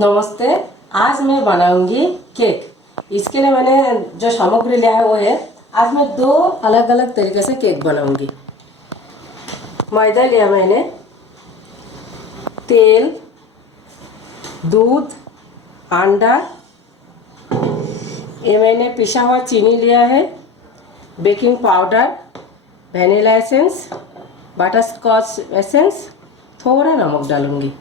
नमस्ते। आज मैं बनाऊंगी केक। इसके लिए मैंने जो सामग्री लिया है वो है, आज मैं दो अलग अलग तरीके से केक बनाऊंगी। मैदा लिया मैंने, तेल, दूध, अंडा, ये मैंने पिसा हुआ चीनी लिया है, baking powder, vanilla essence, butterscotch essence, थोड़ा नमक डालूंगी।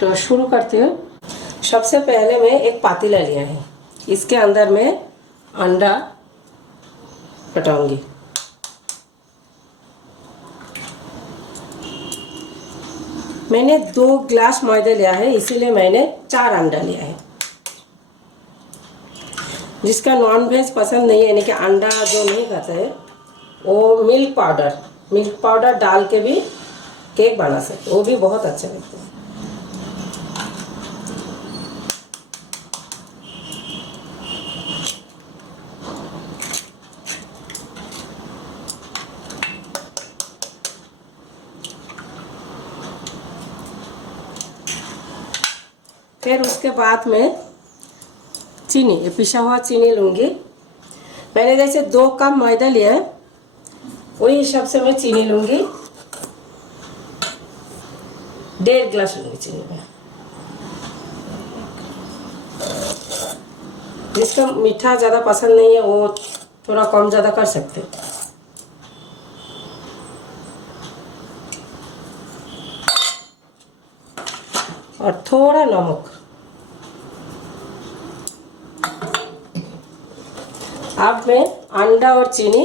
तो शुरू करती हूँ। सबसे पहले मैं एक पातीला लिया है, इसके अंदर मैं अंडा फटाऊंगी। मैंने 2 ग्लास मैदा लिया है, इसीलिए मैंने 4 अंडा लिया है। जिसका नॉन वेज पसंद नहीं है, यानी कि अंडा जो नहीं खाता है, वो मिल्क पाउडर डाल के भी केक बना सकते, वो भी बहुत अच्छा लगता है। फिर उसके बाद में चीनी, ये पिसा हुआ चीनी लूँगी। मैंने जैसे 2 कप मैदा लिया है, वही हिसाब से मैं चीनी लूँगी। 1.5 गिलास लूँगी चीनी में। जिसका मीठा ज़्यादा पसंद नहीं है वो थोड़ा कम ज़्यादा कर सकते हैं। और थोड़ा नमक। अब मैं अंडा और चीनी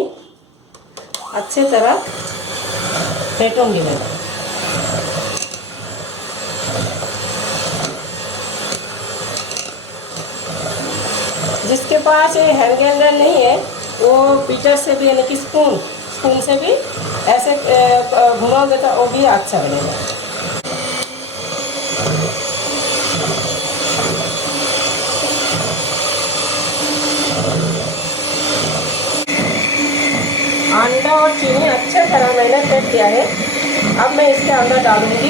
अच्छे तरह फेंटूंगी मैं। जिसके पास ये हैंड ग्राइंडर नहीं है, वो बीटर से भी, यानी कि स्पून से भी ऐसे घुमाओगे तो वो भी अच्छा बनेगा। अंडा और चीनी अच्छे तरह मैंने फेंट दिया है। अब मैं इसके अंदर डालूंगी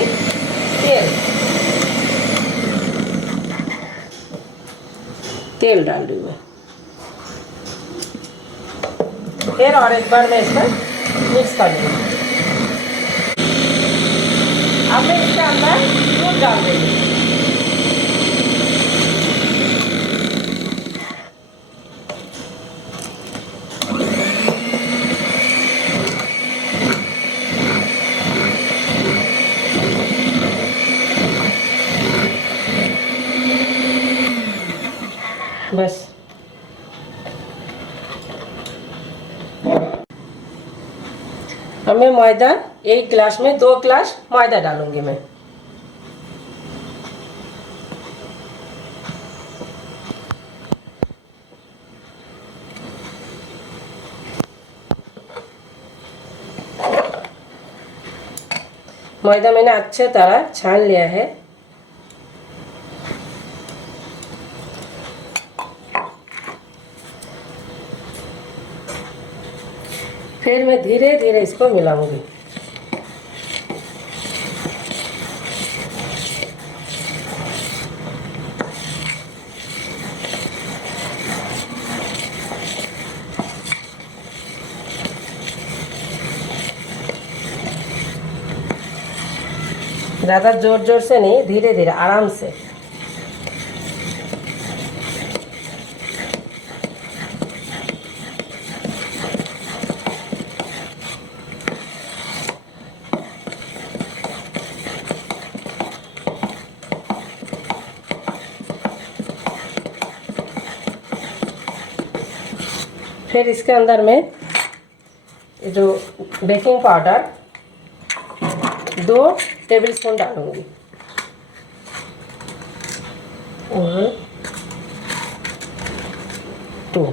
तेल डाल दूँ मैं। फिर और एक बार मैं इसमें मिक्स कर दूँगी। अब मैं इसके अंदर दूध डाल दूँगी। बस अब मैं मैदा, 1 गिलास में 2 गिलास मैदा डालूंगी मैं। मैदा मैंने अच्छे तरह छान लिया है। फिर मैं धीरे धीरे इसको मिलाऊंगी। ज़्यादा जोर जोर से नहीं, धीरे धीरे आराम से। फिर इसके अंदर में जो बेकिंग पाउडर 2 टेबल स्पून डालूंगी। 1 2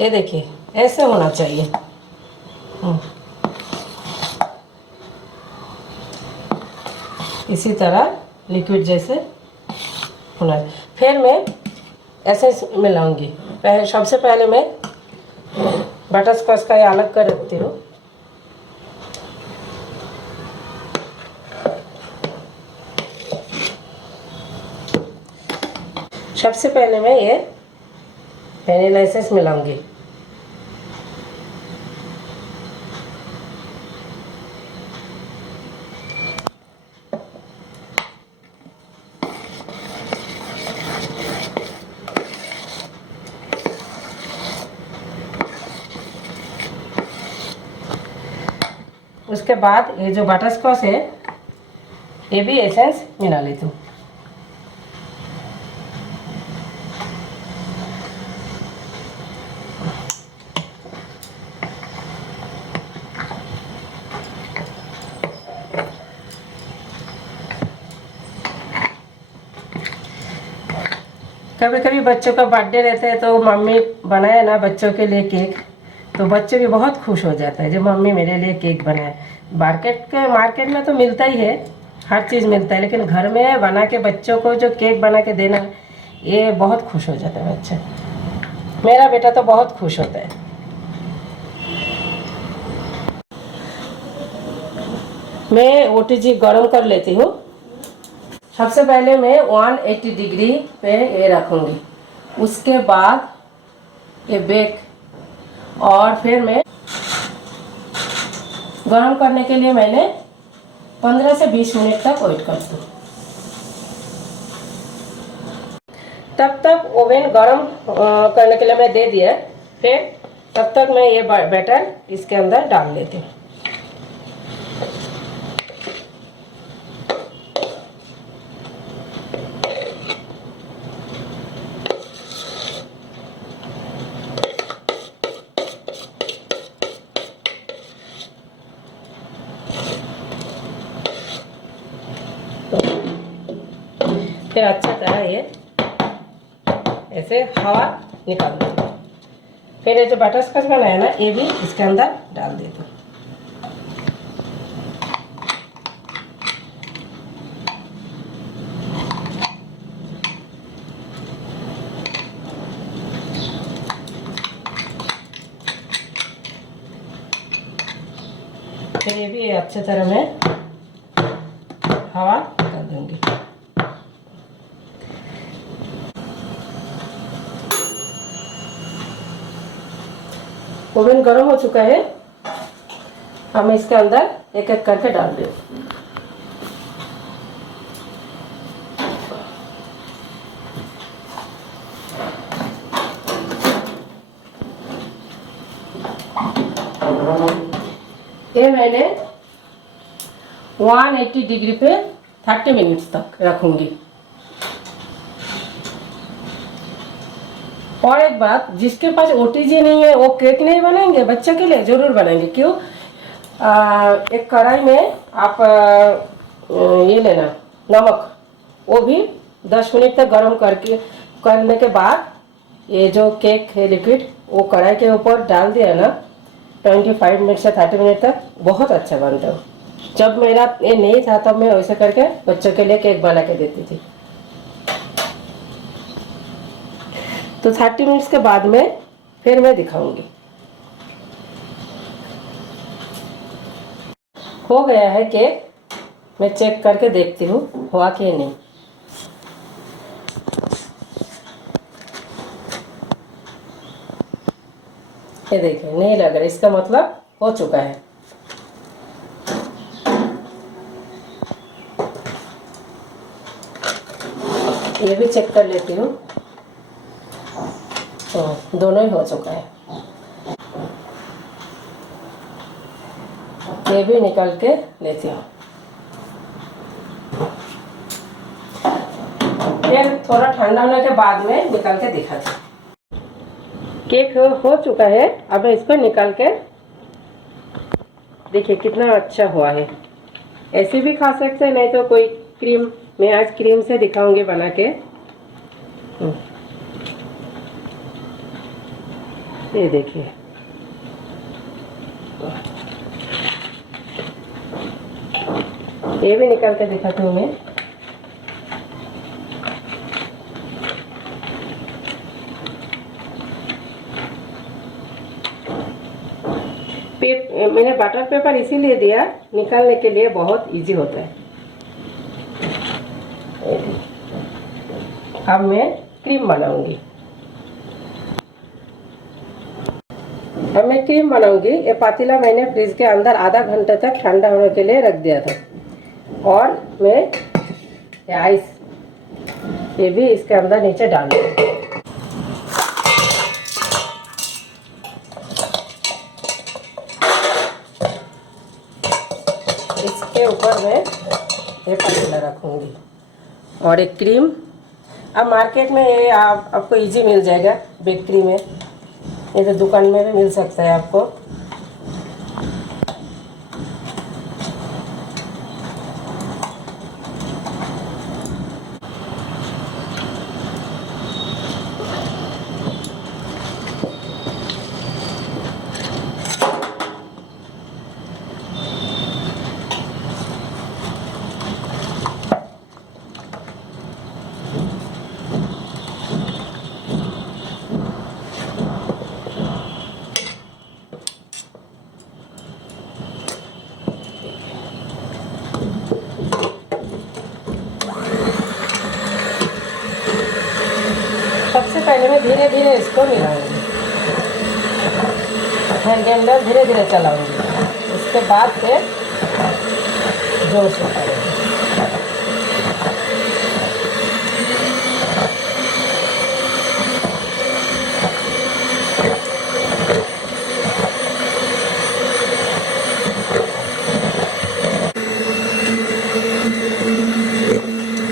ये देखिए ऐसे होना चाहिए। इसी तरह लिक्विड जैसे होना है। फिर मैं ऐसे मिलाऊंगी। सबसे पहले मैं बटर स्कॉच का ये अलग कर रखती हूँ। सबसे पहले मैं ये वैनिला एसेंस मिलाऊंगी। उसके बाद ये जो बटर स्कॉच है ये भी एसेंस मिला लेती हूँ। कभी कभी बच्चों का बर्थडे रहता है तो मम्मी बनाए ना बच्चों के लिए केक, तो बच्चे भी बहुत खुश हो जाता है जो मम्मी मेरे लिए केक बनाए। मार्केट में तो मिलता ही है, हर चीज़ मिलता है, लेकिन घर में बना के बच्चों को जो केक बना के देना ये बहुत खुश हो जाता है बच्चा। मेरा बेटा तो बहुत खुश होता है। मैं ओटीजी गरम कर लेती हूँ। सबसे पहले मैं 180 डिग्री पे ये रखूँगी, उसके बाद ये बेक, और फिर मैं गरम करने के लिए मैंने 15 से 20 मिनट तक वेट करती हूँ। तब तक ओवन गरम करने के लिए मैं दे दिया। फिर तब तक मैं ये बैटर इसके अंदर डाल लेती हूँ। फिर अच्छा तरह ये ऐसे हवा निकाल देती हूँ। फिर ये जो बटर स्कॉच बनाया ना ये भी इसके अंदर डाल देती हूँ। फिर ये भी अच्छे तरह मैं हवा निकाल दूंगी। ओवन गर्म हो चुका है, अब मैं इसके अंदर एक एक करके डाल दूँ। ये मैंने 180 डिग्री पे 30 मिनट्स तक रखूंगी। और एक बात, जिसके पास ओटीजी नहीं है वो केक नहीं बनाएंगे, बच्चे के लिए जरूर बनाएंगे। क्यों? एक कढ़ाई में आप ये लेना नमक, वो भी 10 मिनट तक गर्म करने के बाद ये जो केक है लिक्विड वो कढ़ाई के ऊपर डाल दिया ना, 25 मिनट से 30 मिनट तक बहुत अच्छा बनता है। जब मेरा ये नहीं था तब मैं वैसे करके बच्चों के लिए केक बना के देती थी। तो 30 मिनट्स के बाद में फिर मैं दिखाऊंगी। हो गया है केक, मैं चेक करके देखती हूँ हुआ कि नहीं। ये देखिए नहीं लग रहा, इसका मतलब हो चुका है। ये भी चेक कर लेती हूँ, तो दोनों ही हो चुका है। ये भी निकाल के लेती हूँ। फिर थोड़ा ठंडा होने के बाद में निकाल के दिखाती हूँ। केक हो चुका है, अब मैं इसको निकाल के देखिए कितना अच्छा हुआ है। ऐसे भी खा सकते हैं, नहीं तो कोई क्रीम, मैं आज क्रीम से दिखाऊंगी बना के। ये देखिए, ये भी निकाल के दिखाती हूँ मैं। मैंने बटर पेपर इसीलिए दिया, निकालने के लिए बहुत इजी होता है। अब मैं क्रीम बनाऊंगी। अब मैं क्रीम बनाऊंगी। ये पातीला मैंने फ्रिज के अंदर आधा घंटे तक ठंडा होने के लिए रख दिया था, और मैं आइस ये भी इसके अंदर नीचे डाल दूँगी। इसके ऊपर मैं ये पातीला रखूँगी और एक क्रीम। अब मार्केट में ये आपको इजी मिल जाएगा, बेकरी में, ये तो दुकान में भी मिल सकता है आपको। सबसे पहले मैं धीरे धीरे इसको मिलाऊंगी, हैंड के अंदर धीरे धीरे चलाऊंगी। उसके बाद फिर जोर से करूँगी।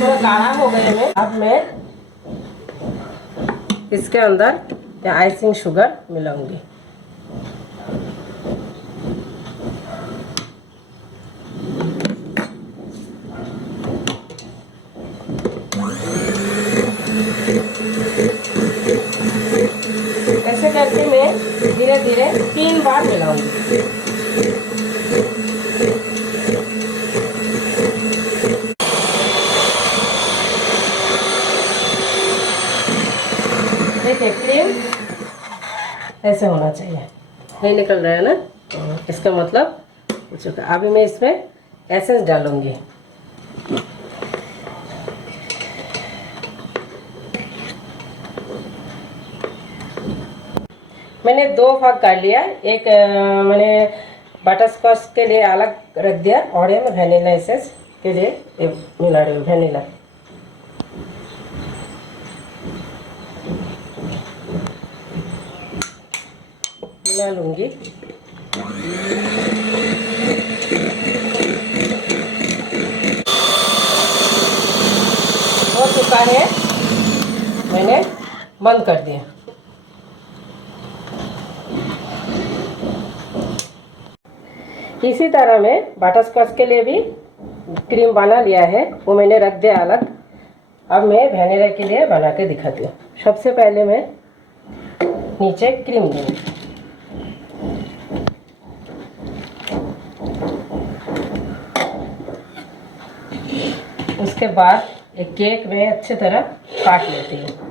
थोड़ा गाढ़ा हो गया मैं। अब मैं इसके अंदर आइसिंग शुगर मिलाऊंगी। ऐसे करके मैं धीरे धीरे 3 बार मिलाऊंगी। देखिए, क्रीम ऐसे होना चाहिए, नहीं निकल रहा है ना, इसका मतलब कुछ। अभी मैं इसमें एसेंस डालूंगी। मैंने 2 भाग कर लिया। एक मैंने बटरस्कॉच के लिए अलग रख दिया, और ये मैं वेनिला एसेंस के लिए मिला रही हूँ, वेनिला। मिला लूँगी। हो चुका है, मैंने बंद कर दिया। इसी तरह मैं बटरस्कॉच के लिए भी क्रीम बना लिया है, वो मैंने रख दिया अलग। अब मैं वेनिला के लिए बना के दिखाती हूँ। सबसे पहले मैं नीचे क्रीम दूँगी। उसके बाद एक केक में अच्छी तरह काट लेती हूँ।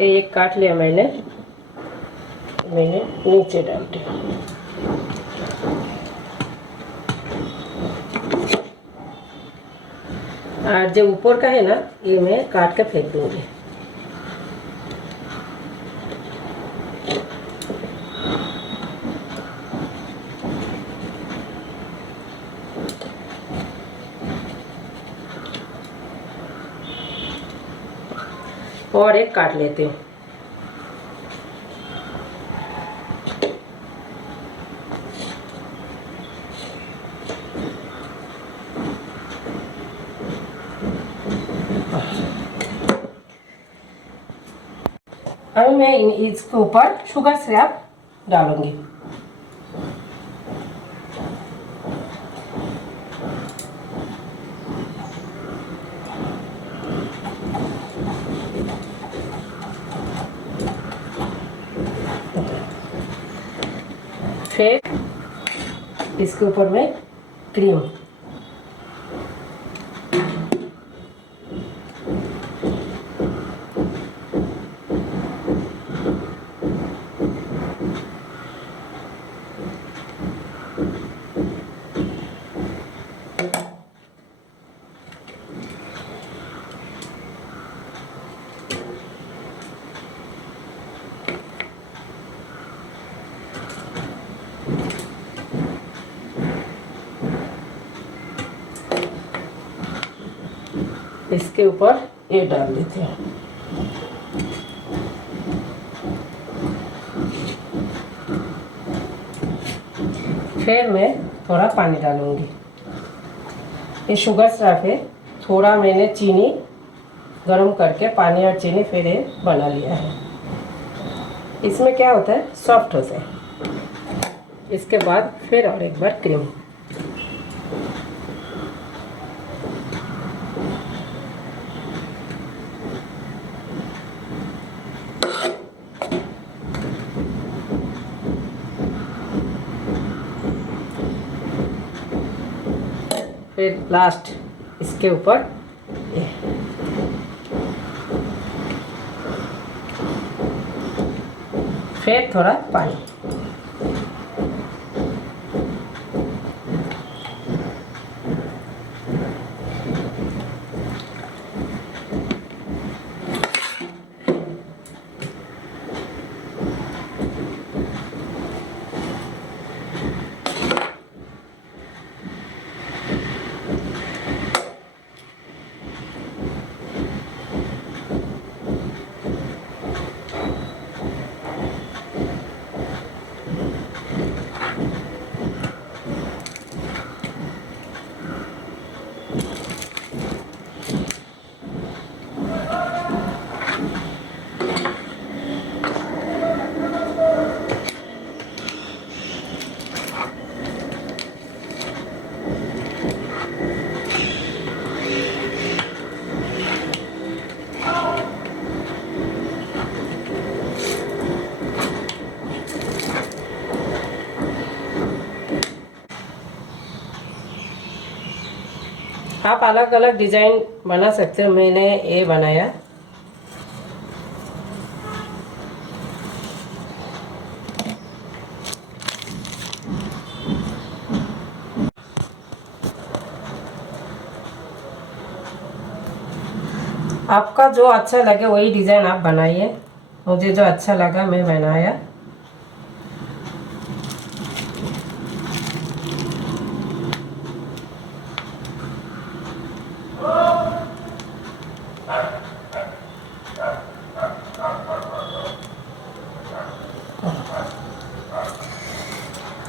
ये एक काट लिया मैंने नीचे डाल दिया। और जो ऊपर का है ना, ये मैं काट के फेंक दूंगी। और एक काट लेते हैं। अब मैं इसके ऊपर शुगर सिरप डालूंगी। फिर इसके ऊपर में क्रीम, इसके ऊपर ये डाल देते हैं। फिर मैं थोड़ा पानी डालूंगी। ये शुगर सिरप है, थोड़ा मैंने चीनी गरम करके पानी और चीनी फिर ये बना लिया है। इसमें क्या होता है, सॉफ्ट होता है। इसके बाद फिर और एक बार क्रीम। फिर लास्ट इसके ऊपर फिर थोड़ा पानी। आप अलग अलग डिज़ाइन बना सकते हो, मैंने ये बनाया। आपका जो अच्छा लगे वही डिज़ाइन आप बनाइए। मुझे जो अच्छा लगा मैं बनाया।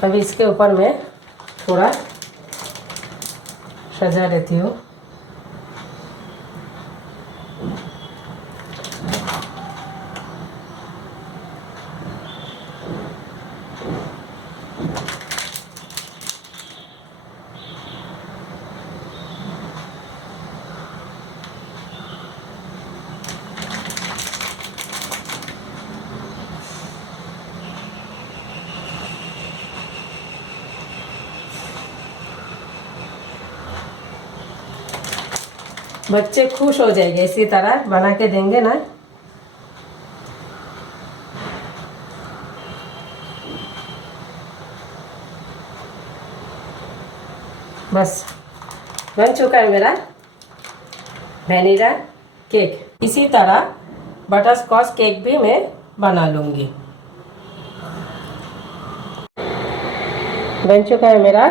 अभी इसके ऊपर मैं थोड़ा सजा देती हूँ। बच्चे खुश हो जाएंगे, इसी तरह बना के देंगे ना। बस बन चुका है मेरा वैनिला केक। इसी तरह बटर स्कॉच केक भी मैं बना लूँगी। बन चुका है मेरा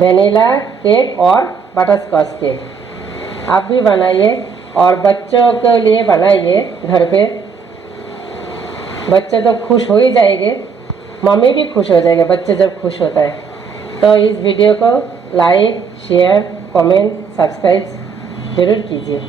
वैनिला केक और बटर स्कॉच केक। आप भी बनाइए और बच्चों के लिए बनाइए घर पे, बच्चे तो खुश हो ही जाएंगे, मम्मी भी खुश हो जाएगा बच्चे जब खुश होता है। तो इस वीडियो को लाइक, शेयर, कमेंट, सब्सक्राइब जरूर कीजिए।